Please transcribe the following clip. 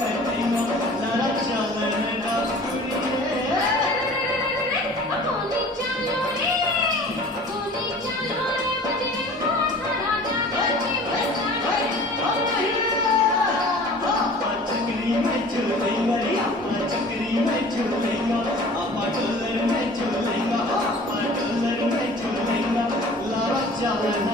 बैठेगा लड़ा चालन का गोली चलो रे मुझे माथा राजा गोली बचा आपा चक्री में झूलेगा रे आपा चक्री में झूलेगा आपा डॉलर में झूलेगा आपा डॉलर में झूलेगा लड़ा चालन